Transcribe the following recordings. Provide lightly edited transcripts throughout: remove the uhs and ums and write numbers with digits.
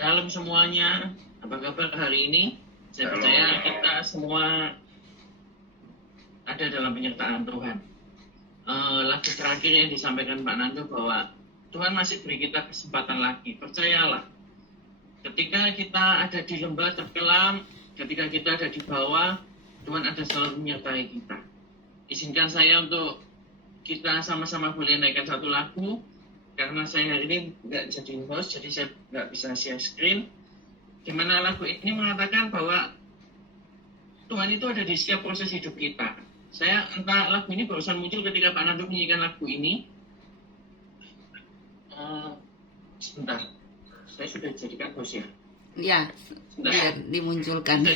Shalom semuanya, apa kabar hari ini? Saya percaya kita semua ada dalam penyertaan Tuhan. Lagu terakhir yang disampaikan Pak Nando bahwa Tuhan masih beri kita kesempatan lagi. Percayalah, ketika kita ada di lembah terkelam, ketika kita ada di bawah, Tuhan ada selalu menyertai kita. Izinkan saya untuk kita sama-sama boleh naikkan satu lagu. Karena saya hari ini nggak jadi host, jadi saya nggak bisa share screen. Dimana lagu ini mengatakan bahwa Tuhan itu ada di setiap proses hidup kita. Saya entah lagu ini barusan muncul ketika Pak Nando menyanyikan lagu ini. Sebentar, saya sudah jadikan host ya? Ya, biar dimunculkan.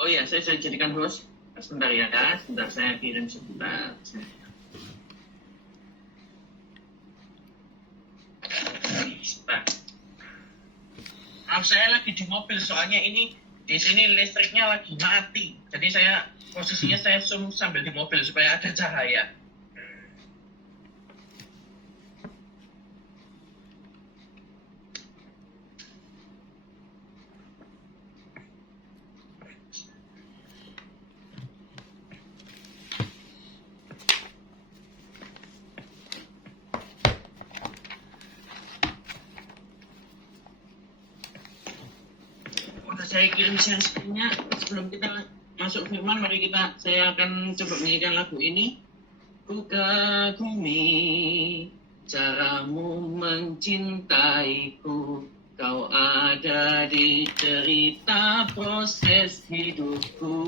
Oh ya, saya sudah jadikan host. Sebentar ya, sebentar saya kirim sebentar. Maaf, saya lagi di mobil soalnya ini di sini listriknya lagi mati. Jadi saya posisinya saya zoom sambil di mobil supaya ada cahaya. Saya kirim share screen-nya. Sebelum kita masuk firman, mari saya akan coba menyanyikan lagu ini. Ku kagumi caramu mencintaiku, kau ada di cerita proses hidupku.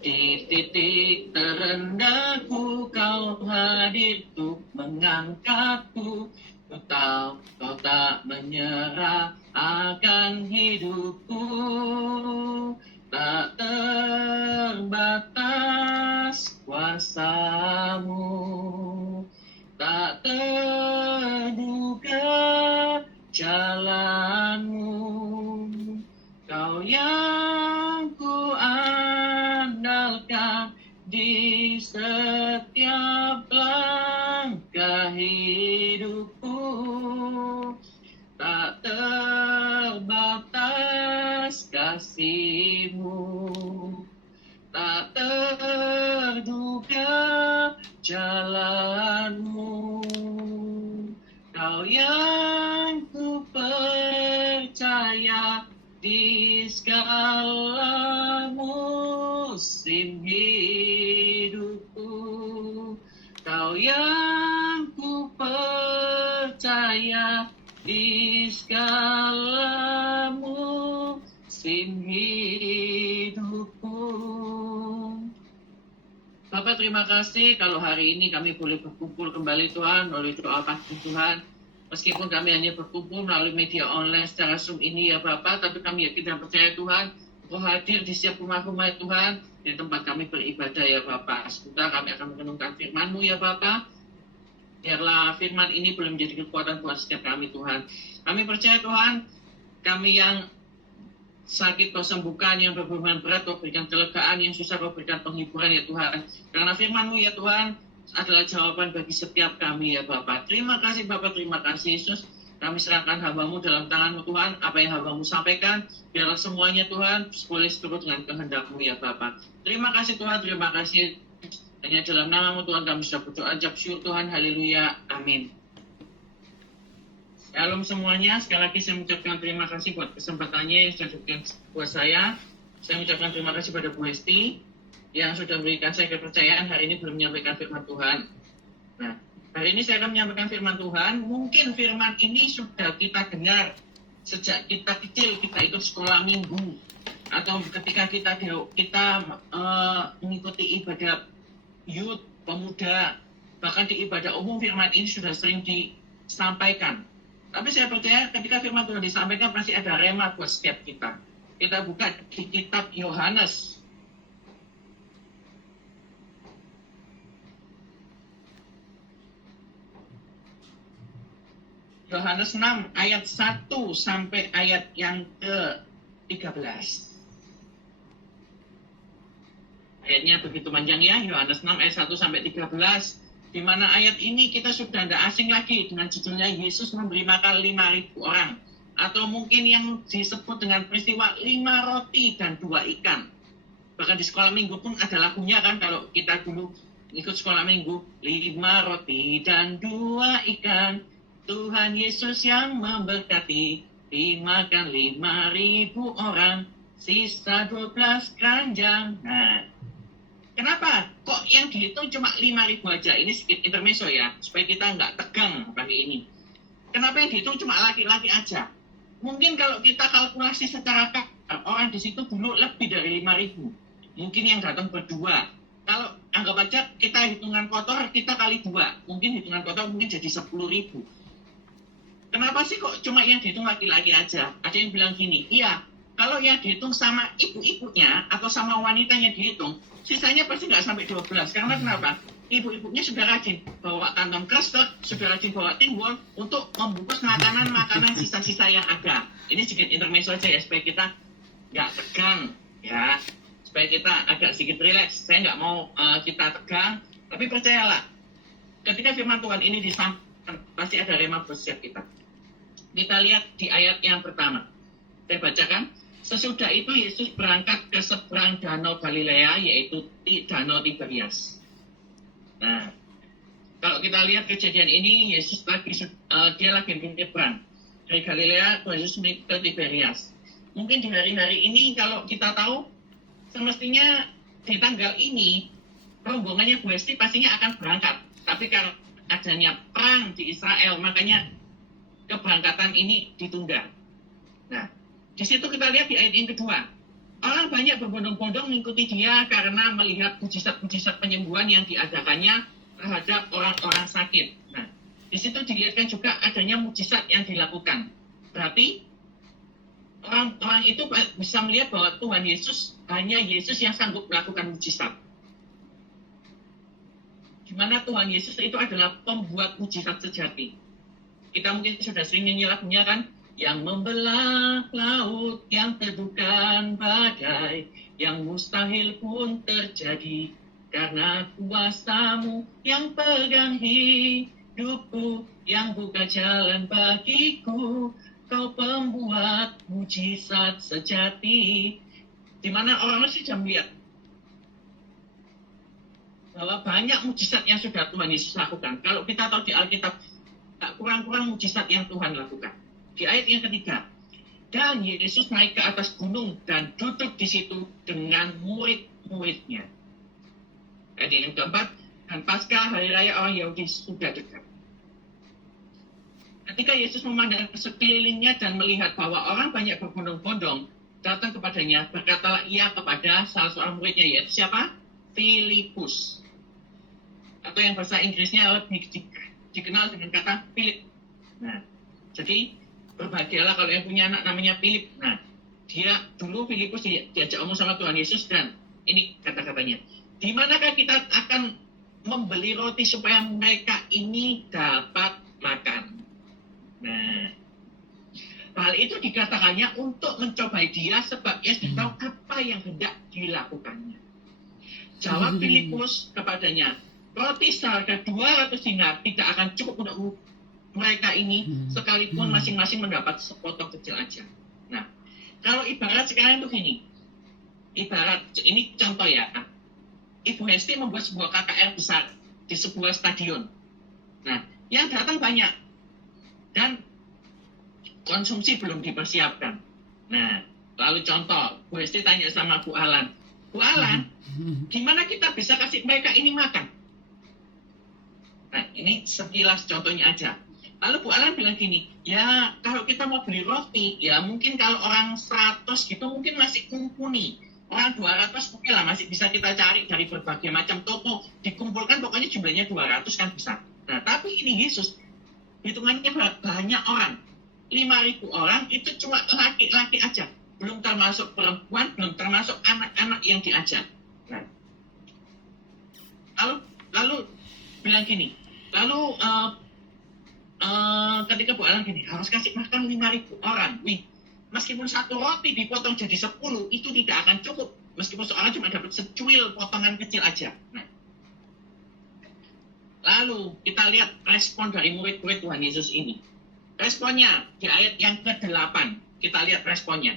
Di titik terendahku kau hadir untuk mengangkatku. Ku tahu kau tak menyerah akan hidupku. Tak terbatas kuasamu, tak terduga jalanmu. Kau yang ku andalkan di setiap langkah hidupku. Tak terbatas kasih-Mu, tak terduga jalan-Mu. Kau yang ku percaya di segala musim hidupku. Kau yang ku percaya di segala musim hidupku. Bapak, terima kasih kalau hari ini kami boleh berkumpul kembali Tuhan melalui doa pagi Tuhan. Meskipun kami hanya berkumpul melalui media online secara Zoom ini ya Bapak, tapi kami yakin dan percaya Tuhan Engkau hadir di setiap rumah-rumah Tuhan, di tempat kami beribadah ya Bapak. Sebentar kami akan merenungkan firman-Mu ya Bapak. Biarlah firman ini boleh menjadi kekuatan buat setiap kami Tuhan. Kami percaya Tuhan, kami yang sakit Kau sembuhkan, yang berbeban berat Kau berikan kelegaan, yang susah Kau berikan penghiburan ya Tuhan. Karena firman-Mu ya Tuhan adalah jawaban bagi setiap kami ya Bapak. Terima kasih Bapak, terima kasih Yesus. Kami serahkan hamba-Mu dalam tangan-Mu Tuhan. Apa yang hamba-Mu sampaikan, biarlah semuanya Tuhan boleh seturut dengan kehendak-Mu ya Bapak. Terima kasih Tuhan, terima kasih. Hanya dalam nama-Mu Tuhan kami sudah berdoa, syukur Tuhan, haleluya, amin. Shalom semuanya, sekali lagi saya mengucapkan terima kasih buat kesempatannya yang sudah diberikan buat saya. Saya mengucapkan terima kasih pada Bu Hesti yang sudah memberikan saya kepercayaan hari ini belum menyampaikan firman Tuhan. Nah, hari ini saya akan menyampaikan firman Tuhan. Mungkin firman ini sudah kita dengar sejak kita kecil, kita ikut sekolah minggu, atau ketika kita mengikuti ibadah youth, pemuda, bahkan di ibadah umum firman ini sudah sering disampaikan. Tapi saya percaya ketika firman Tuhan disampaikan pasti ada rema buat setiap kita. Kita buka di kitab Yohanes. Yohanes 6 ayat 1 sampai ayat yang ke-13. Ayatnya begitu panjang ya, Yohanes 6 ayat 1 sampai 13. Di mana ayat ini kita sudah tidak asing lagi dengan judulnya Yesus memberi makan 5.000 orang. Atau mungkin yang disebut dengan peristiwa 5 roti dan 2 ikan. Bahkan di sekolah minggu pun ada lagunya kan, kalau kita dulu ikut sekolah minggu. 5 roti dan 2 ikan, Tuhan Yesus yang memberkati. Dimakan 5.000 orang, sisa 12 keranjang. Nah, kenapa kok yang dihitung cuma 5.000 aja? Ini sedikit intermezzo ya, supaya kita nggak tegang pagi ini. Kenapa yang dihitung cuma laki-laki aja? Mungkin kalau kita kalkulasi secara kasar, orang di situ dulu lebih dari 5.000. Mungkin yang datang berdua. Kalau anggap aja kita hitungan kotor, kita kali 2. Mungkin hitungan kotor mungkin jadi 10.000. Kenapa sih kok cuma yang dihitung laki-laki aja? Ada yang bilang gini, iya, kalau yang dihitung sama ibu-ibunya atau sama wanitanya dihitung, sisanya pasti nggak sampai 12. Karena kenapa? Ibu-ibunya sudah rajin bawa kantong kresek, sudah rajin bawa timbul untuk membungkus makanan-makanan sisa-sisa yang ada. Ini sedikit intermezzo aja ya, supaya kita nggak tegang, ya. Supaya kita agak sedikit rileks. Saya nggak mau kita tegang, tapi percayalah, ketika firman Tuhan ini disampaikan, pasti ada rema bersiap kita. Kita lihat di ayat yang pertama. Saya bacakan. Sesudah itu Yesus berangkat ke seberang danau Galilea, yaitu danau Tiberias. Nah, kalau kita lihat kejadian ini, Yesus dia lagi menyeberang dari Galilea, Tuhan Yesus ke Tiberias. Mungkin di hari-hari ini kalau kita tahu, semestinya di tanggal ini rombongannya Bu Esti pastinya akan berangkat. Tapi karena adanya perang di Israel, makanya keberangkatan ini ditunda. Nah, di situ kita lihat di ayat yang kedua, orang banyak berbondong-bondong mengikuti dia karena melihat mujizat-mujizat penyembuhan yang diadakannya terhadap orang-orang sakit. Nah, di situ dilihatkan juga adanya mujizat yang dilakukan. Berarti orang-orang itu bisa melihat bahwa Tuhan Yesus, hanya Yesus yang sanggup melakukan mujizat. Di mana Tuhan Yesus itu adalah pembuat mujizat sejati. Kita mungkin sudah sering nyanyi lagunya kan, yang membelah laut, yang teduhkan badai, yang mustahil pun terjadi, karena kuasa-Mu yang pegang hidupku, yang buka jalan bagiku, Kau pembuat mujizat sejati. Di mana orang sudah melihat bahwa banyak mujizat yang sudah Tuhan Yesus lakukan. Kalau kita tahu di Alkitab, kurang-kurang mujizat yang Tuhan lakukan. Di ayat yang ketiga, dan Yesus naik ke atas gunung dan duduk di situ dengan murid-muridnya. Ayat yang keempat, dan pasca hari raya orang Yahudi sudah dekat. Ketika Yesus memandang sekelilingnya dan melihat bahwa orang banyak berbondong-bondong datang kepadanya, berkatalah ia kepada salah seorang muridnya, yaitu siapa? Filipus. Atau yang bahasa Inggrisnya lebih dikenal dengan kata Philip. Nah, jadi berbahagialah kalau yang punya anak namanya Philip. Nah, dia dulu Filipus diajak omong sama Tuhan Yesus, dan ini kata-katanya. Di manakah kita akan membeli roti supaya mereka ini dapat makan? Nah, hal itu dikatakannya untuk mencobai dia sebab ia sudah tahu apa yang hendak dilakukannya. Jawab Filipus kepadanya, roti seharga 200 dinar tidak akan cukup untuk mereka ini, sekalipun masing-masing mendapat sepotong kecil aja. Nah, kalau ibarat sekarang itu gini, ibarat, ini contoh ya, Ibu Hesti membuat sebuah KKR besar di sebuah stadion. Nah, yang datang banyak, dan konsumsi belum dipersiapkan. Nah, lalu contoh, Bu Hesti tanya sama Bu Alan, Bu Alan, gimana kita bisa kasih mereka ini makan? Nah, ini sekilas contohnya aja. Lalu Bu Alan bilang gini, ya kalau kita mau beli roti, ya mungkin kalau orang 100 gitu mungkin masih mumpuni. Orang 200 oke lah, masih bisa kita cari dari berbagai macam toko. Dikumpulkan pokoknya jumlahnya 200 kan bisa. Nah, tapi ini Yesus, hitungannya banyak orang. 5.000 orang itu cuma laki-laki aja. Belum termasuk perempuan, belum termasuk anak-anak yang diajak. Nah, lalu bilang gini, lalu ketika Bu Alan gini, harus kasih makan 5.000 orang. Wih, meskipun satu roti dipotong jadi 10, itu tidak akan cukup. Meskipun seorang cuma dapat secuil potongan kecil aja. Nah, lalu kita lihat respon dari murid-murid Tuhan Yesus ini. Responnya di ayat yang ke-8 ke-8. Kita lihat responnya.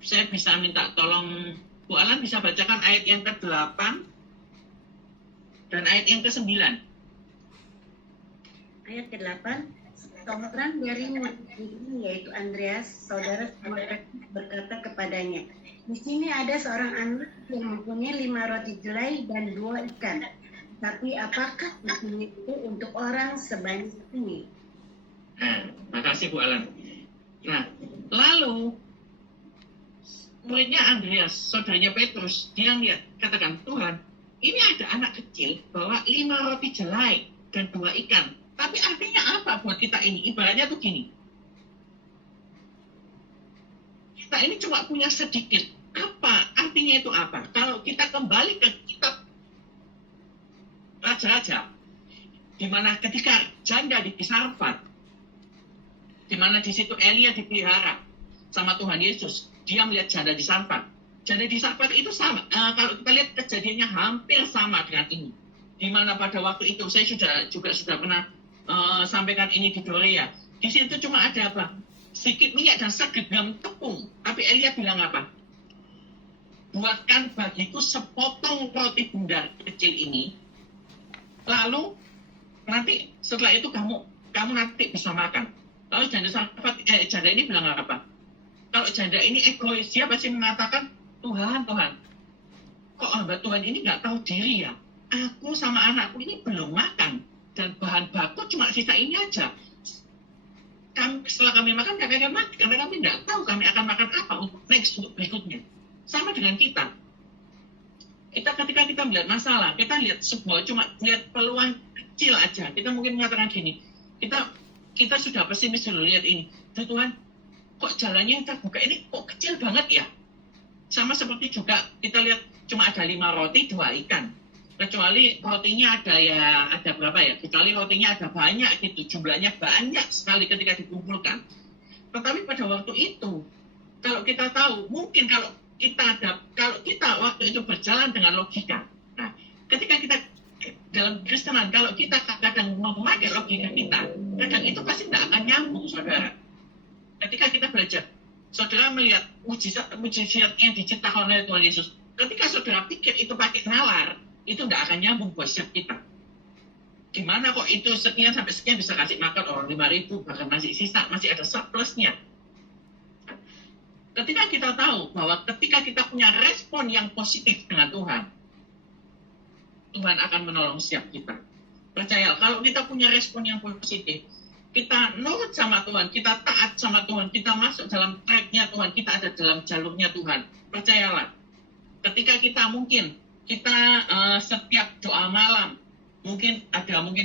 Saya bisa minta tolong Bu Alan bisa bacakan ayat yang ke-8 dan ayat yang ke-9. Ayat ke-8, seorang dari murid ini yaitu Andreas, saudara berkata kepadanya, di sini ada seorang anak yang mempunyai 5 roti jelai dan 2 ikan. Tapi apakah isinya itu untuk orang sebanyak ini? Nah, makasih Bu Alan. Nah, lalu muridnya Andreas, saudaranya Petrus, dia lihat, katakan, Tuhan, ini ada anak kecil bawa 5 roti jelai dan 2 ikan. Tapi artinya apa buat kita ini? Ibaratnya tuh gini. Kita ini cuma punya sedikit. Apa? Artinya itu apa? Kalau kita kembali ke kitab Raja-Raja, di mana ketika janda di Sarfat, di mana di situ Elia dipelihara sama Tuhan Yesus, dia melihat janda di Sarfat. Janda di Sarfat itu sama. Kalau kita lihat kejadiannya hampir sama dengan ini. Di mana pada waktu itu saya sudah pernah sampaikan ini di Dorea. Di situ cuma ada apa? Sedikit minyak dan segenggam tepung. Tapi Elia bilang apa? Buatkan bagiku sepotong roti bundar kecil ini. Lalu nanti setelah itu kamu nanti bisa makan. Lalu janda ini bilang apa? Kalau janda ini egois, dia pasti mengatakan, Tuhan, kok hamba Tuhan ini nggak tahu diri ya? Aku sama anakku ini belum makan. Dan bahan baku cuma sisa ini aja. Setelah kami makan, kami akan mati. Karena kami tidak tahu kami akan makan apa untuk berikutnya. Sama dengan kita. Ketika kita melihat masalah, kita lihat cuma lihat peluang kecil aja. Kita mungkin mengatakan gini, kita sudah pesimis dulu lihat ini. Tuhan, kok jalannya yang terbuka ini kok kecil banget ya? Sama seperti juga kita lihat cuma ada 5 roti, 2 ikan. Kecuali rotinya ada berapa ya? Kecuali rotinya ada banyak gitu, jumlahnya banyak sekali ketika dikumpulkan. Tetapi pada waktu itu, kalau kita tahu, mungkin kalau kita waktu itu berjalan dengan logika. Nah, ketika kita dalam Kristenan, kalau kita kadang memakai logika kita, kadang itu pasti tidak akan nyambung, saudara. Ketika kita belajar, saudara melihat mujizat yang diciptakan oleh Tuhan Yesus. Ketika saudara pikir itu pakai nalar, itu tidak akan nyambung buat siap kita. Gimana kok itu sekian sampai sekian bisa kasih makan orang 5.000, bahkan masih sisa, masih ada surplusnya. Ketika kita tahu bahwa ketika kita punya respon yang positif dengan Tuhan, Tuhan akan menolong siap kita. Percaya, kalau kita punya respon yang positif, kita nurut sama Tuhan, kita taat sama Tuhan, kita masuk dalam track-nya Tuhan, kita ada dalam jalurnya Tuhan. Percayalah, ketika kita setiap doa malam, mungkin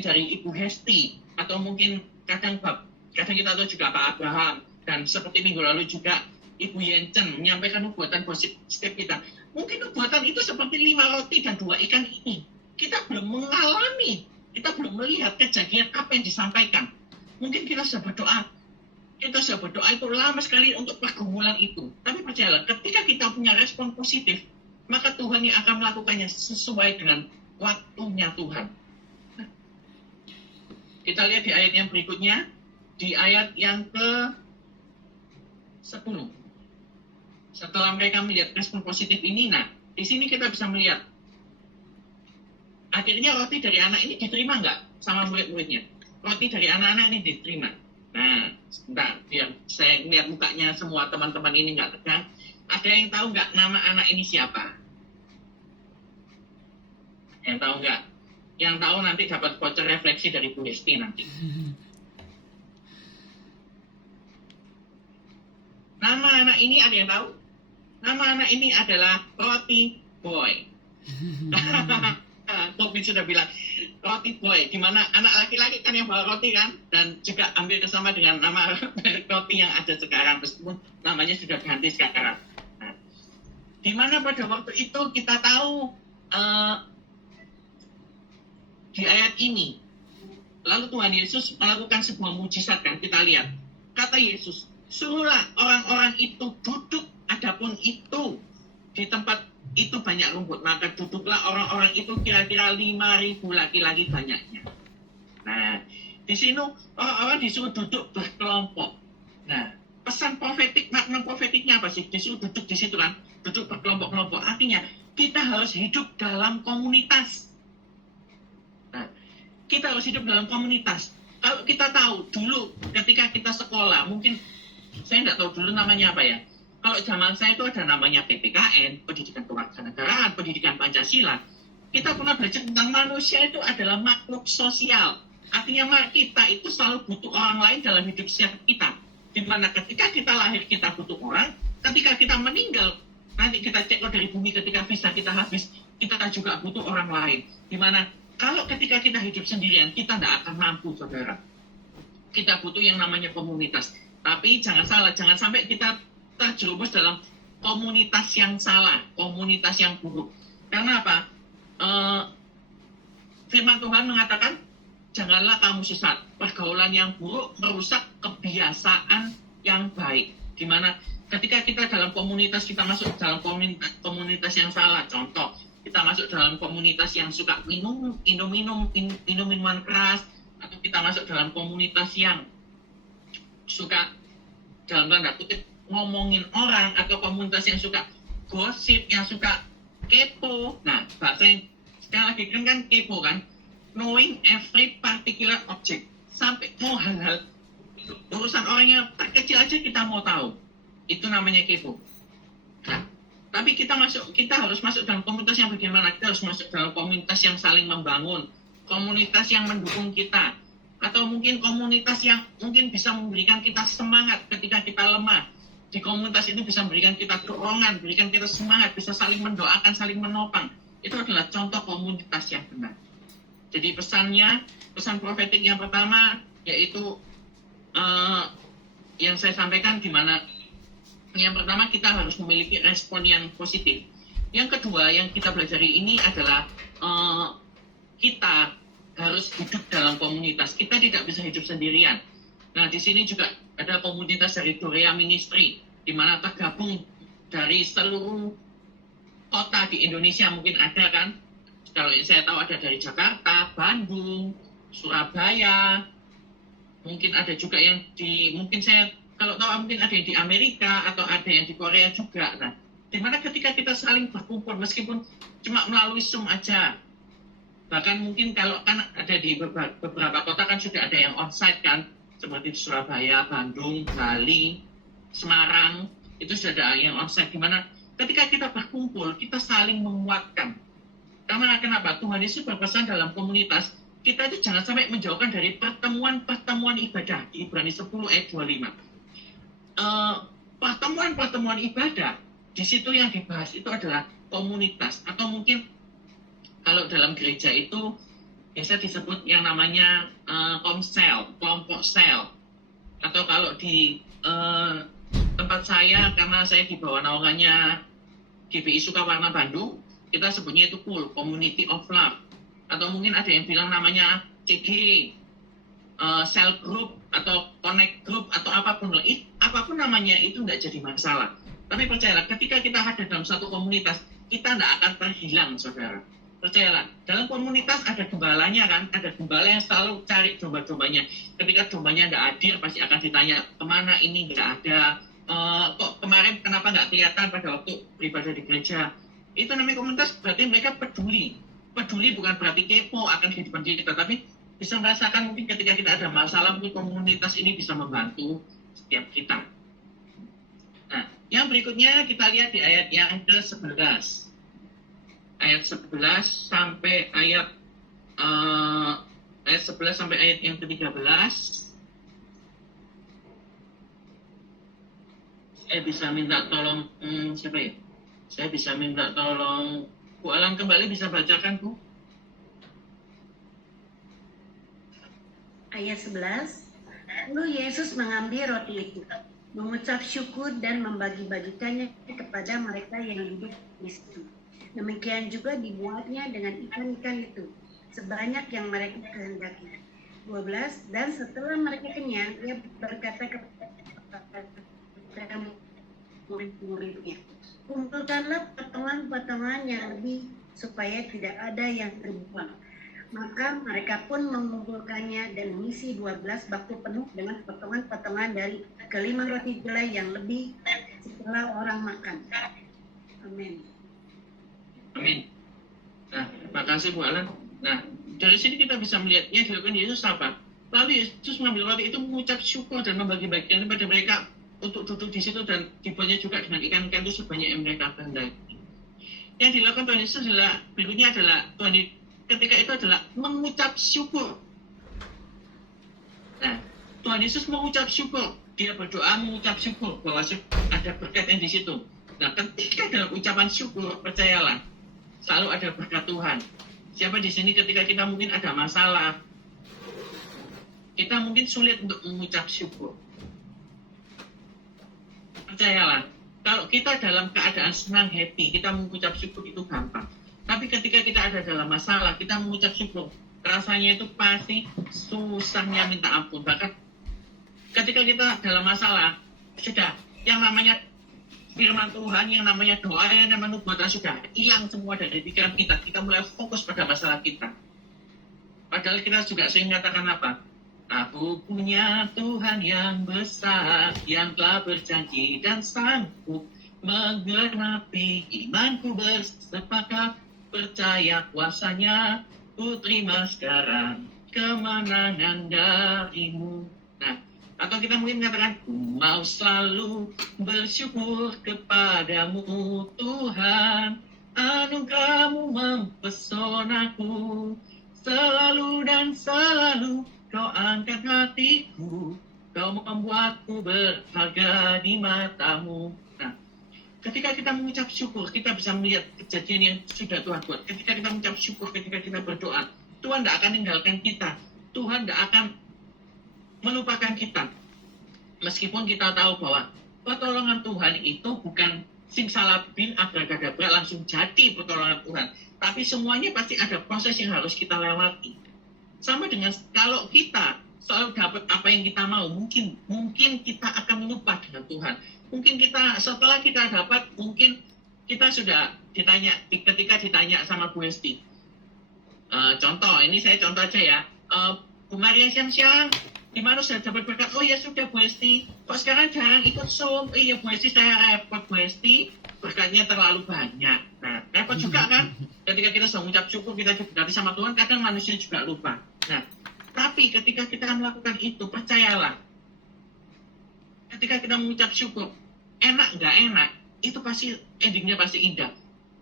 dari Ibu Hesti, atau mungkin kadang kita tahu juga Pak Abraham, dan seperti minggu lalu juga Ibu Yencen menyampaikan nubuatan positif kita. Mungkin nubuatan itu seperti 5 roti dan 2 ikan ini. Kita belum mengalami, kita belum melihat kejadian apa yang disampaikan. Mungkin kita sudah berdoa itu lama sekali untuk pergumulan itu. Tapi percayalah, ketika kita punya respon positif, maka Tuhan yang akan melakukannya sesuai dengan waktunya Tuhan. Nah, kita lihat di ayat yang berikutnya, di ayat yang ke-10. Setelah mereka melihat respon positif ini, nah, di sini kita bisa melihat, akhirnya roti dari anak ini diterima nggak sama murid-muridnya? Roti dari anak-anak ini diterima. Nah, sebentar, biar saya lihat mukanya semua teman-teman ini nggak tegang. Ada yang tahu nggak nama anak ini siapa? Yang tahu nggak? Yang tahu nanti dapat voucher refleksi dari Bu Hesti nanti. Nama anak ini ada yang tahu? Nama anak ini adalah Roti Boy. Tobin sudah bilang Roti Boy, di mana anak laki-laki kan yang bawa roti kan, dan juga ambil bersama dengan nama roti yang ada sekarang, meskipun namanya sudah ganti sekarang. Nah, di mana pada waktu itu kita tahu di ayat ini, lalu Tuhan Yesus melakukan sebuah mujizat kan, kita lihat. Kata Yesus, suruhlah orang-orang itu duduk, adapun itu di tempat itu banyak rumput, maka duduklah orang-orang itu kira-kira 5.000 laki-laki banyaknya. Nah, di sini orang-orang disuruh duduk berkelompok. Nah, pesan profetiknya apa sih? Disuruh duduk di situ kan, duduk berkelompok-kelompok. Artinya kita harus hidup dalam komunitas. Nah, kita harus hidup dalam komunitas. Kalau kita tahu dulu ketika kita sekolah, mungkin saya nggak tahu dulu namanya apa ya. Kalau zaman saya itu ada namanya PPKN, Pendidikan Kewarganegaraan, Pendidikan Pancasila. Kita pernah belajar tentang manusia itu adalah makhluk sosial. Artinya kita itu selalu butuh orang lain dalam hidup kita. Dimana ketika kita lahir kita butuh orang, ketika kita meninggal, nanti kita cek dari bumi ketika visa kita habis, kita juga butuh orang lain. Dimana kalau ketika kita hidup sendirian, kita tidak akan mampu, saudara. Kita butuh yang namanya komunitas. Tapi jangan salah, jangan sampai kita terjerumus dalam komunitas yang salah, komunitas yang buruk. Karena apa? Firman Tuhan mengatakan, janganlah kamu sesat. Pergaulan yang buruk merusak kebiasaan yang baik. Dimana ketika kita dalam komunitas, kita masuk dalam komunitas yang salah. Contoh, kita masuk dalam komunitas yang suka minum minuman keras, atau kita masuk dalam komunitas yang suka dalam tanda kutip ngomongin orang, atau komunitas yang suka gosip, yang suka kepo. Nah, bahasa yang sekali lagi kan kepo kan, knowing every particular object, sampai mau hal-hal urusan orang yang tak kecil aja kita mau tahu. Itu namanya kepo. Nah, tapi kita harus masuk dalam komunitas yang bagaimana? Kita harus masuk dalam komunitas yang saling membangun, komunitas yang mendukung kita, atau mungkin komunitas yang mungkin bisa memberikan kita semangat ketika kita lemah. Di komunitas itu bisa memberikan kita dorongan, berikan kita semangat, bisa saling mendoakan, saling menopang. Itu adalah contoh komunitas yang benar. Jadi pesan profetik yang pertama, yaitu yang saya sampaikan, di mana yang pertama kita harus memiliki respon yang positif. Yang kedua yang kita pelajari ini adalah kita harus hidup dalam komunitas. Kita tidak bisa hidup sendirian. Nah, di sini juga ada komunitas dari Dorea Ministry, di mana tergabung dari seluruh kota di Indonesia, mungkin ada kan. Kalau saya tahu ada dari Jakarta, Bandung, Surabaya, mungkin ada juga yang mungkin saya kalau tahu mungkin ada yang di Amerika, atau ada yang di Korea juga. Nah, dimana ketika kita saling berkumpul, meskipun cuma melalui Zoom aja, bahkan mungkin kalau kan ada di beberapa kota kan sudah ada yang onsite kan, seperti Surabaya, Bandung, Bali, Semarang, itu sudah ada yang onsite, dimana ketika kita berkumpul, kita saling menguatkan. Karena kenapa? Tuhan Yesus berpesan dalam komunitas, kita itu jangan sampai menjauhkan dari pertemuan ibadah, di Ibrani 10 ayat 25. Pertemuan ibadah, di situ yang dibahas itu adalah komunitas, atau mungkin kalau dalam gereja itu biasa disebut yang namanya komsel, kelompok sel. Atau kalau di tempat saya, karena saya di bawah naungannya GBI Sukawarna Bandung, kita sebutnya itu KUL, Community of Love. Atau mungkin ada yang bilang namanya CG, Cell Group, atau Connect Group, atau apapun namanya, itu nggak jadi masalah. Tapi percayalah, ketika kita hadir dalam satu komunitas, kita nggak akan terhilang, saudara. Percayalah, dalam komunitas ada gembalanya kan, ada gembala yang selalu cari domba-dombanya. Ketika dombanya nggak hadir, pasti akan ditanya, kemana ini nggak ada, kok kemarin kenapa nggak kelihatan pada waktu beribadah di gereja. Itu namanya komunitas, berarti mereka peduli. Peduli bukan berarti kepo akan kehidupan kita, tapi bisa merasakan mungkin ketika kita ada masalah, mungkin komunitas ini bisa membantu setiap kita. Nah, yang berikutnya kita lihat di ayat yang ke-11. Ayat 11 sampai ayat 11 sampai ayat yang ke-13. Saya bisa minta tolong siapa ya? Saya bisa minta tolong Bu Alan kembali, bisa bacakan Bu? Ayat 11. Lalu Yesus mengambil roti itu, mengucap syukur dan membagi-bagikannya kepada mereka yang duduk di situ. Demikian juga dibuatnya dengan ikan-ikan itu, sebanyak yang mereka kehendaki. 12. Dan setelah mereka kenyang, ia berkata kepada murid-muridnya, kumpulkanlah potongan-potongan yang lebih, supaya tidak ada yang terbuang. Maka mereka pun mengumpulkannya dan mengisi 12 bakul penuh dengan potongan-potongan dari kelima roti jelai yang lebih setelah orang makan. Amin. Amin. Nah, makasih Bu Alan. Nah, dari sini kita bisa melihatnya dilakukan Yesus apa? Lalu Yesus mengambil roti itu, mengucap syukur dan membagi-bagikan kepada mereka untuk duduk di situ, dan dibuatnya juga dengan ikan-ikan itu sebanyak yang mereka kehendaki. Yang dilakukan Tuhan Yesus adalah, berikutnya adalah Tuhan ketika itu adalah mengucap syukur. Nah, Tuhan Yesus mengucap syukur. Dia berdoa mengucap syukur bahwa ada berkat yang di situ. Nah, ketika dalam ucapan syukur, percayalah, selalu ada berkat Tuhan. Siapa di sini ketika kita mungkin ada masalah, kita mungkin sulit untuk mengucap syukur. Percayalah, kalau kita dalam keadaan senang, happy, kita mengucap syukur itu gampang. Tapi ketika kita ada dalam masalah, kita mengucap syukur, rasanya itu pasti susahnya minta ampun. Bahkan ketika kita dalam masalah, sudah yang namanya firman Tuhan, yang namanya doa, yang namanya nubuatan sudah hilang semua dari pikiran kita. Kita mulai fokus pada masalah kita. Padahal kita juga sering mengatakan apa? Aku punya Tuhan yang besar, yang telah berjanji dan sanggup menggenapi imanku, bersepakat percaya kuasanya, ku terima sekarang kemenangan darimu. Nah, atau kita mungkin mengatakan, ku mau selalu bersyukur kepadamu Tuhan, anugerahmu mempesonaku, selalu dan selalu kau angkat hatiku, kau membuatku berharga di matamu. Nah, ketika kita mengucap syukur, kita bisa melihat kejadian yang sudah Tuhan buat. Ketika kita mengucap syukur, ketika kita berdoa, Tuhan tidak akan meninggalkan kita. Tuhan tidak akan melupakan kita. Meskipun kita tahu bahwa pertolongan Tuhan itu bukan simsalabim abrakadabra langsung jadi pertolongan Tuhan. Tapi semuanya pasti ada proses yang harus kita lewati. Sama dengan kalau kita selalu dapat apa yang kita mau, mungkin kita akan lupa dengan Tuhan. Mungkin kita setelah kita dapat, mungkin kita sudah ditanya, ketika ditanya sama Bu Esti. Contoh, ini saya contoh aja ya. Bu Maria siang-siang, di mana sudah dapat berkat? Oh ya sudah Bu Esti. Kok sekarang jarang ikut Zoom? Iya Bu Esti, saya repot Bu Esti. Berkatnya terlalu banyak. Nah, repot juga kan? Ketika kita sudah mengucap syukur, kita diberkati sama Tuhan, kadang manusia juga lupa. Nah, tapi ketika kita melakukan itu, percayalah, ketika kita mengucap syukur, enak nggak enak, itu pasti endingnya pasti indah.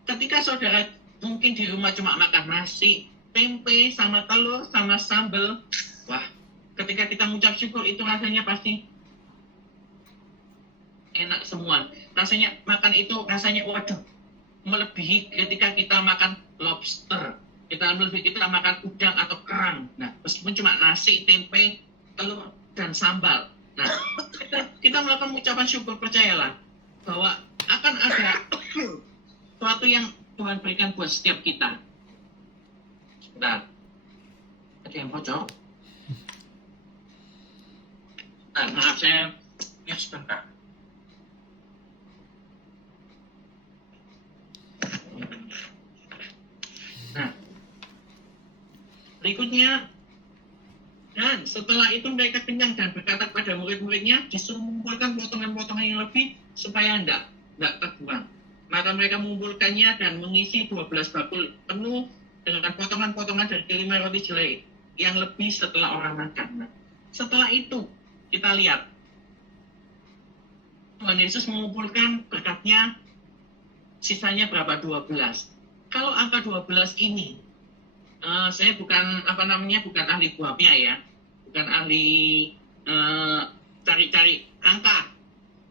Ketika saudara mungkin di rumah cuma makan nasi, tempe, sama telur, sama sambal, wah, ketika kita mengucap syukur itu rasanya pasti enak semua. Rasanya makan itu rasanya waduh, melebihi ketika kita makan lobster. Kita makan udang atau kerang. Nah, meskipun cuma nasi, tempe, telur, dan sambal. Nah, kita melakukan ucapan syukur, percayalah bahwa akan ada sesuatu yang Tuhan berikan buat setiap kita. Sebentar. Ada yang bocor? Nah, maaf saya, ya sebentar. Nah, berikutnya, dan setelah itu mereka kenyang dan berkata kepada murid-muridnya, disuruh mengumpulkan potongan-potongan yang lebih supaya tidak terbuang. Maka mereka mengumpulkannya dan mengisi 12 bakul penuh dengan potongan-potongan dari kelima roti jelai yang lebih setelah orang makan. Nah, setelah itu kita lihat Tuhan Yesus mengumpulkan berkatnya, sisanya berapa? 12. Kalau angka 12 ini, saya bukan bukan ahli buahnya ya, bukan ahli cari-cari angka.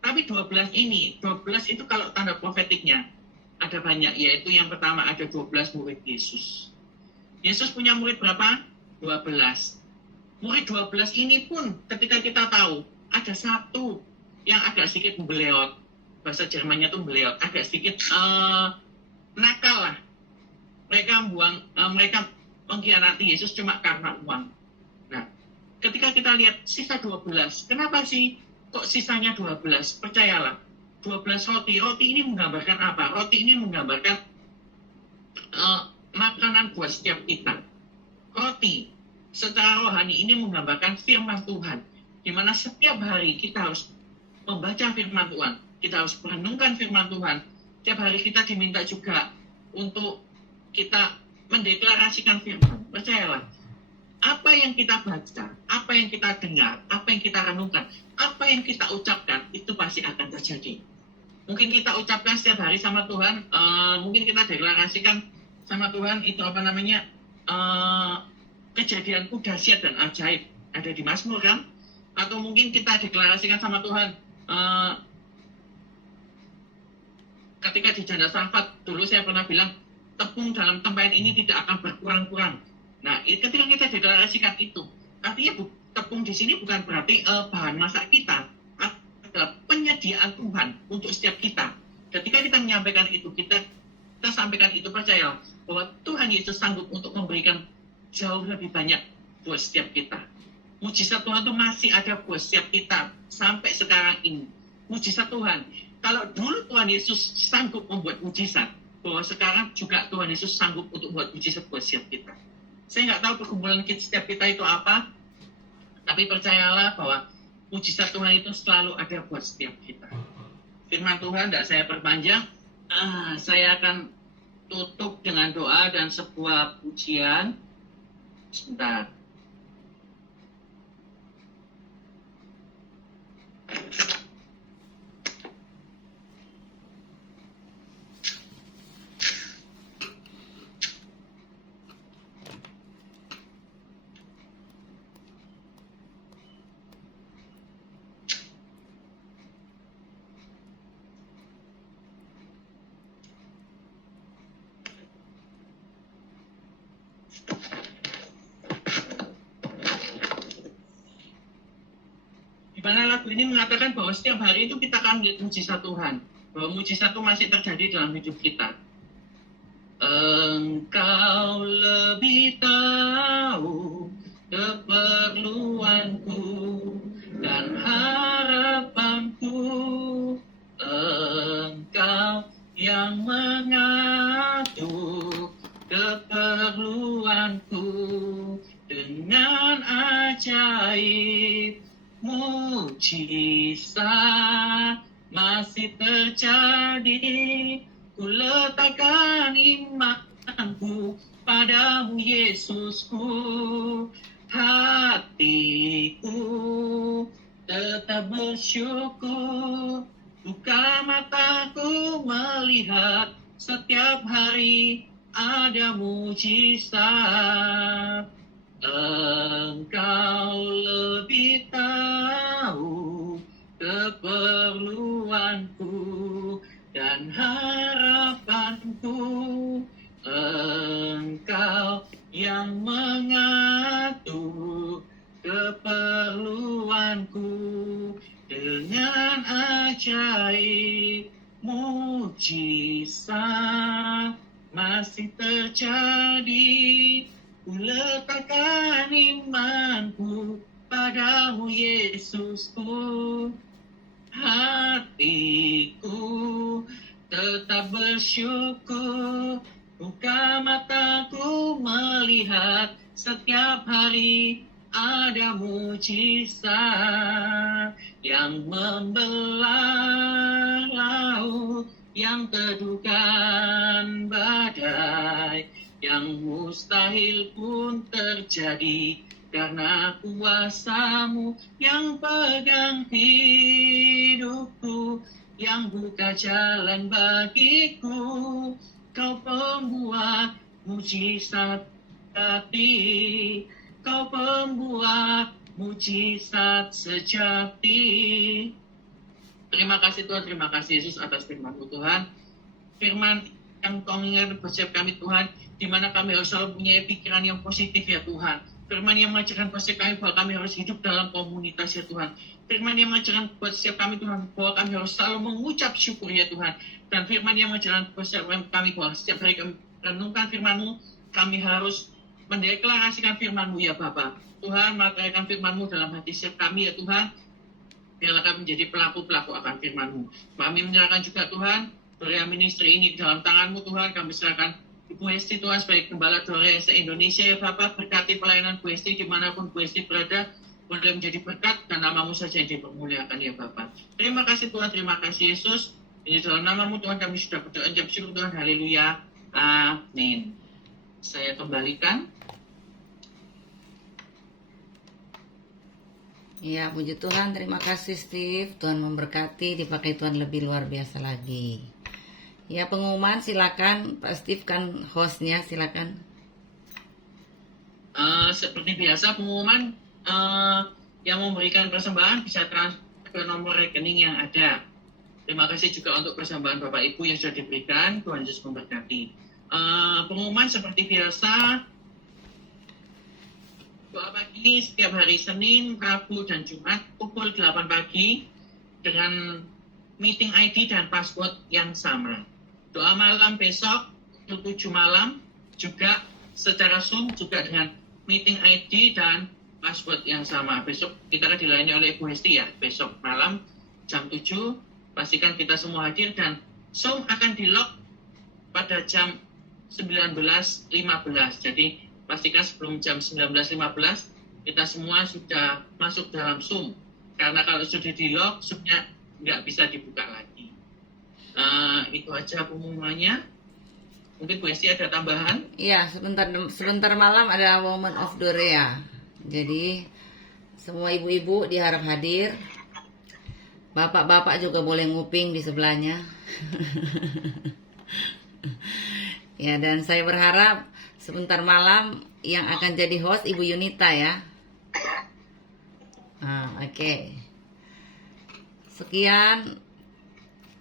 Tapi 12 ini, 12 itu kalau tanda profetiknya ada banyak, yaitu yang pertama ada 12 murid Yesus. Yesus punya murid berapa? 12. Murid 12 ini pun ketika kita tahu ada satu yang agak sedikit membeleot, bahasa Jermannya tuh beleot, agak sedikit nakal lah. Mereka mengkhianati Yesus cuma karena uang. Nah, ketika kita lihat sisa 12, kenapa sih kok sisanya 12? Percayalah, 12 roti. Roti ini menggambarkan apa? Roti ini menggambarkan makanan buat setiap kita. Roti secara rohani ini menggambarkan firman Tuhan, di mana setiap hari kita harus membaca firman Tuhan. kita harus merenungkan firman Tuhan. Tiap hari kita diminta juga untuk kita mendeklarasikan firman. Percayalah, apa yang kita baca, apa yang kita dengar, apa yang kita renungkan, apa yang kita ucapkan, itu pasti akan terjadi. Mungkin kita ucapkan setiap hari sama Tuhan, mungkin kita deklarasikan sama Tuhan, itu kejadianku dahsyat dan ajaib, ada di Mazmur kan? Atau mungkin kita deklarasikan sama Tuhan, ketika di Janda Safat, dulu saya pernah bilang, tepung dalam tempayan ini tidak akan berkurang-kurang. Nah, ketika kita deklarasikan itu, artinya tepung di sini bukan berarti bahan masak kita, adalah penyediaan Tuhan untuk setiap kita. Ketika kita menyampaikan itu, kita sampaikan itu, percaya bahwa Tuhan Yesus sanggup untuk memberikan jauh lebih banyak buat setiap kita. Mujizat Tuhan itu masih ada buat setiap kita sampai sekarang ini. Mujizat Tuhan. Kalau dulu Tuhan Yesus sanggup membuat mujizat, bahwa sekarang juga Tuhan Yesus sanggup untuk membuat mujizat buat setiap kita. Saya nggak tahu pergumulan setiap kita itu apa, tapi percayalah bahwa mujizat Tuhan itu selalu ada buat setiap kita. Firman Tuhan tidak saya perpanjang, saya akan tutup dengan doa dan sebuah pujian. Sebentar. Di mana lagu ini mengatakan bahwa setiap hari itu kita akan melihat mujizat Tuhan, bahwa mujizat itu masih terjadi dalam hidup kita. Engkau lebih tahu keperluanku dan harapanku. Engkau yang mengatur keperluanku dengan ajaib. Mujizat masih terjadi. Ku letakkan imanku padamu Yesusku. Hatiku tetap bersyukur. Buka mataku melihat setiap hari ada mujizat. Engkau lebih tahu keperluanku dan harapanku. Engkau yang mengatur keperluanku dengan ajaib. Mujizat masih terjadi. Ku letakkan imanku padamu Yesusku. Hatiku tetap bersyukur. Buka mataku melihat setiap hari ada mujizat yang membelah laut, yang teduhkan badai, yang mustahil pun terjadi karena kuasa-Mu yang pegang hidupku, yang buka jalan bagiku. Kau pembuat mujizat hati, Kau pembuat mujizat sejati. Terima kasih Tuhan, terima kasih Yesus atas firman-Mu Tuhan. Firman yang Kau mengingatkan buat setiap kami Tuhan, di mana kami harus selalu punya pikiran yang positif ya Tuhan. Firman yang mengajarkan buat setiap kami bahwa kami harus hidup dalam komunitas ya Tuhan. Firman yang mengajarkan buat setiap kami Tuhan bahwa kami harus selalu mengucap syukur ya Tuhan. Dan firman yang mengajarkan buat setiap kami bahwa setiap hari kami renungkan firman-Mu, kami harus mendeklarasikan firman-Mu ya Bapa. Tuhan, melakukan firman-Mu dalam hati setiap kami ya Tuhan. Biarlah kami menjadi pelaku-pelaku akan firman-Mu. Kami menyerahkan juga Tuhan, Dorea Ministry ini di dalam tangan-Mu Tuhan. Kami serahkan Ibu Hesti Tuhan sebagai Gembala Dorea se-Indonesia ya Bapak. Berkati pelayanan Bu Hesti dimanapun Bu Hesti berada. boleh menjadi berkat dan namamu saja yang dipermuliakan ya Bapa. Terima kasih Tuhan, terima kasih Yesus. Ini dalam namamu Tuhan kami sudah berdoa, jawab syukur Tuhan, haleluya, amin. Saya kembalikan. Ya, puji Tuhan, terima kasih Steve. Tuhan memberkati, dipakai Tuhan lebih luar biasa lagi. Ya, pengumuman silakan Pak Steve, kan hostnya, silakan. Seperti biasa pengumuman yang memberikan persembahan bisa transfer ke nomor rekening yang ada. Terima kasih juga untuk persembahan Bapak Ibu yang sudah diberikan. Tuhan Yesus memberkati. Pengumuman seperti biasa, doa pagi setiap hari Senin, Rabu, dan Jumat pukul 8 pagi dengan meeting ID dan password yang sama. Doa malam besok pukul 7 malam juga secara Zoom juga dengan meeting ID dan password yang sama. Besok kita akan dilayani oleh Ibu Hesti ya. Besok malam jam 7 pastikan kita semua hadir dan Zoom akan di-lock pada jam 19.15. Jadi pastikan sebelum jam 19.15 kita semua sudah masuk dalam Zoom. Karena kalau sudah di-lock, Zoom-nya nggak bisa dibuka lagi. Itu aja pengumumannya. Mungkin Bu Esti ada tambahan? Iya, sebentar malam ada Woman of Dorea. Jadi semua ibu-ibu diharap hadir. Bapak-bapak juga boleh nguping di sebelahnya. Ya, dan saya berharap sebentar malam yang akan jadi host Ibu Yunita ya. Oke. Sekian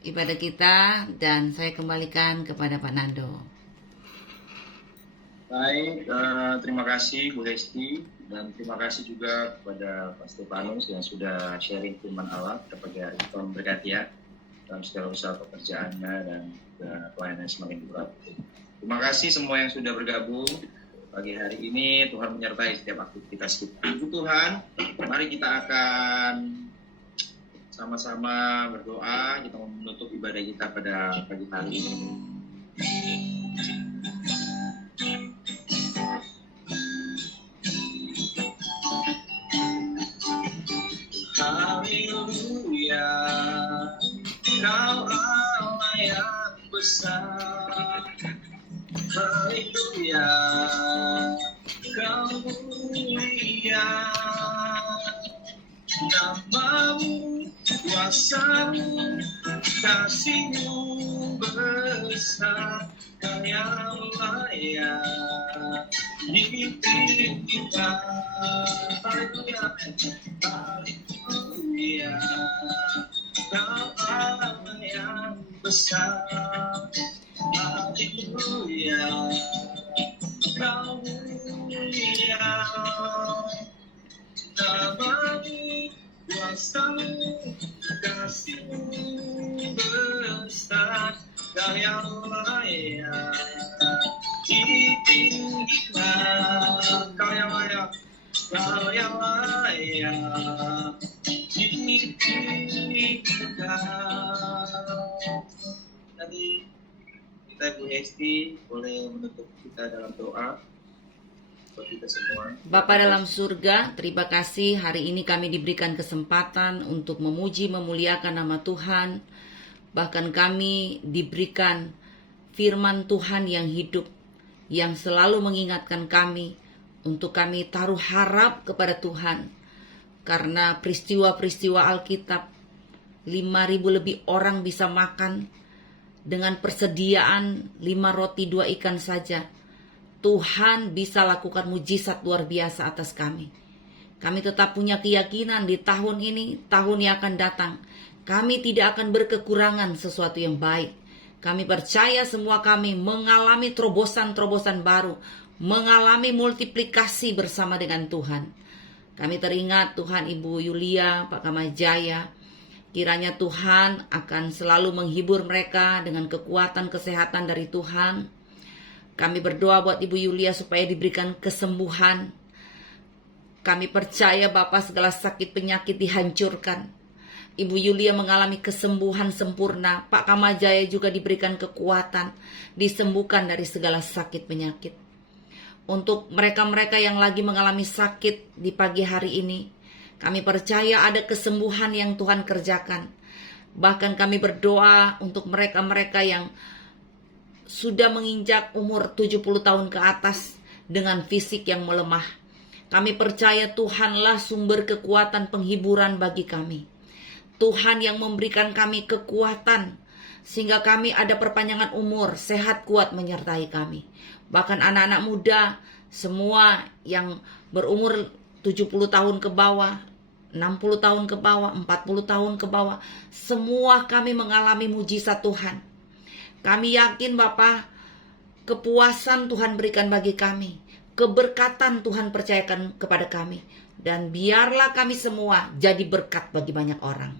ibadah kita dan saya kembalikan kepada Pak Nando. Baik, terima kasih Bu Hesti dan terima kasih juga kepada Pak Stefanus yang sudah sharing firman Allah pada pagi hari ini. Tuhan berkati ya dalam segala usaha pekerjaannya dan pelayanan semakin berarti. Terima kasih semua yang sudah bergabung pagi hari ini. Tuhan menyertai setiap aktivitas kita. Puji Tuhan, mari kita akan sama-sama berdoa. Kita menutup ibadah kita pada pagi hari ini. Haleluya, Kau Allah yang besar. Haleluya, Kau mulia. Namamu, kuasamu, kasihmu besar. Kau yang layak dipimpin kita. Haleluya, haleluya, Kau Allah yang besar. Haleluya, Kau mulia. Namamu, kuasamu, kasihmu besar. Kau yang layak ditinggikan. Kau yang layak, Kau yang layak ditinggikan. Tadi kita Bu Hesti boleh menutup kita dalam doa. Kita semua. Bapa dalam surga, terima kasih hari ini kami diberikan kesempatan untuk memuji memuliakan nama Tuhan. Bahkan kami diberikan firman Tuhan yang hidup, yang selalu mengingatkan kami untuk kami taruh harap kepada Tuhan. Karena peristiwa-peristiwa Alkitab, 5.000 lebih orang bisa makan dengan persediaan 5 roti 2 ikan saja. Tuhan bisa lakukan mujizat luar biasa atas kami. Kami tetap punya keyakinan di tahun ini, tahun yang akan datang, kami tidak akan berkekurangan sesuatu yang baik. Kami percaya semua kami mengalami terobosan-terobosan baru, mengalami multiplikasi bersama dengan Tuhan. Kami teringat Tuhan Ibu Yulia, Pak Kamajaya, kiranya Tuhan akan selalu menghibur mereka dengan kekuatan kesehatan dari Tuhan. Kami berdoa buat Ibu Yulia supaya diberikan kesembuhan. Kami percaya Bapak segala sakit penyakit dihancurkan. Ibu Yulia mengalami kesembuhan sempurna. Pak Kamajaya juga diberikan kekuatan, disembuhkan dari segala sakit penyakit. Untuk mereka-mereka yang lagi mengalami sakit di pagi hari ini, Kami percaya ada kesembuhan yang Tuhan kerjakan. Bahkan kami berdoa untuk mereka-mereka yang sudah menginjak umur 70 tahun ke atas dengan fisik yang melemah. Kami percaya Tuhanlah sumber kekuatan penghiburan bagi kami. Tuhan yang memberikan kami kekuatan sehingga kami ada perpanjangan umur, sehat kuat menyertai kami. Bahkan anak-anak muda, semua yang berumur 70 tahun ke bawah, 60 tahun ke bawah, 40 tahun ke bawah, semua kami mengalami mujizat Tuhan. Kami yakin Bapa, kepuasan Tuhan berikan bagi kami, keberkatan Tuhan percayakan kepada kami, dan biarlah kami semua jadi berkat bagi banyak orang.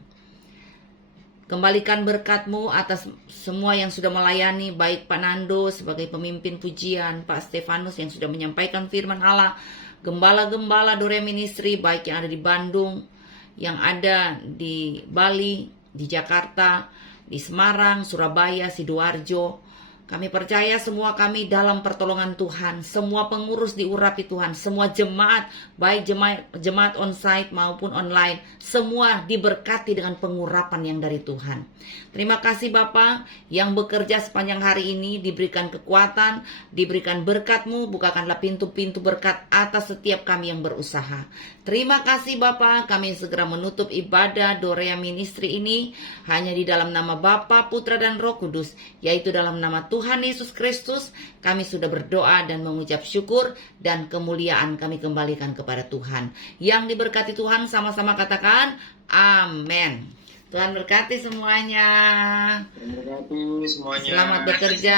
Kembalikan berkat-Mu atas semua yang sudah melayani, baik Pak Nando sebagai pemimpin pujian, Pak Stefanus yang sudah menyampaikan firman Allah, gembala-gembala Dorea Ministry, baik yang ada di Bandung, yang ada di Bali, di Jakarta, di Semarang, Surabaya, Sidoarjo. Kami percaya semua kami dalam pertolongan Tuhan. Semua pengurus diurapi Tuhan. Semua jemaat, baik jemaat onsite maupun online, semua diberkati dengan pengurapan yang dari Tuhan. Terima kasih Bapa yang bekerja sepanjang hari ini, diberikan kekuatan, diberikan berkat-Mu, bukakanlah pintu-pintu berkat atas setiap kami yang berusaha. Terima kasih Bapa, kami segera menutup ibadah Dorea Ministry ini hanya di dalam nama Bapa, Putra dan Roh Kudus, yaitu dalam nama Tuhan Yesus Kristus. Kami sudah berdoa dan mengucap syukur, dan kemuliaan kami kembalikan kepada Tuhan. Yang diberkati Tuhan sama-sama katakan amin. Tuhan berkati semuanya. Terima kasih semuanya. Selamat bekerja.